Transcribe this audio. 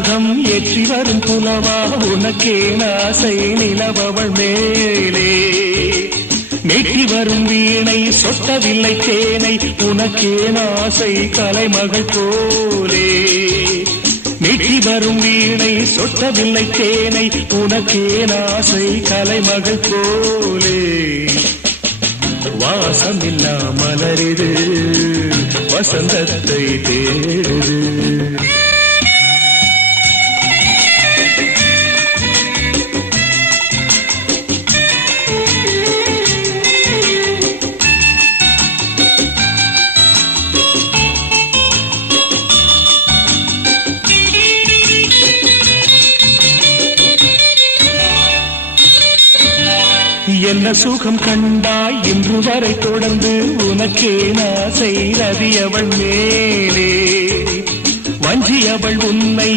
ராகம் ஏற்றி வரும் புலவா உனக்கே ஆசை நிலவவள் மேலே நெற்றி வரும் வீணை சொட்டவில்லை தேனை உனக்கே ஆசை கலைமகள் போலே நெற்றி வரும் வீணை சொட்டவில்லை தேனை உனக்கே ஆசை கலைமகள் போலே வாசமில்லா மலரிது வசந்தத்தை தேடுது என்ன சுகம் கண்டாய் இன்று வரை தொடர்ந்து உனக்கே ஆசை ரதியவள் மேலே வஞ்சியவள் உன்னை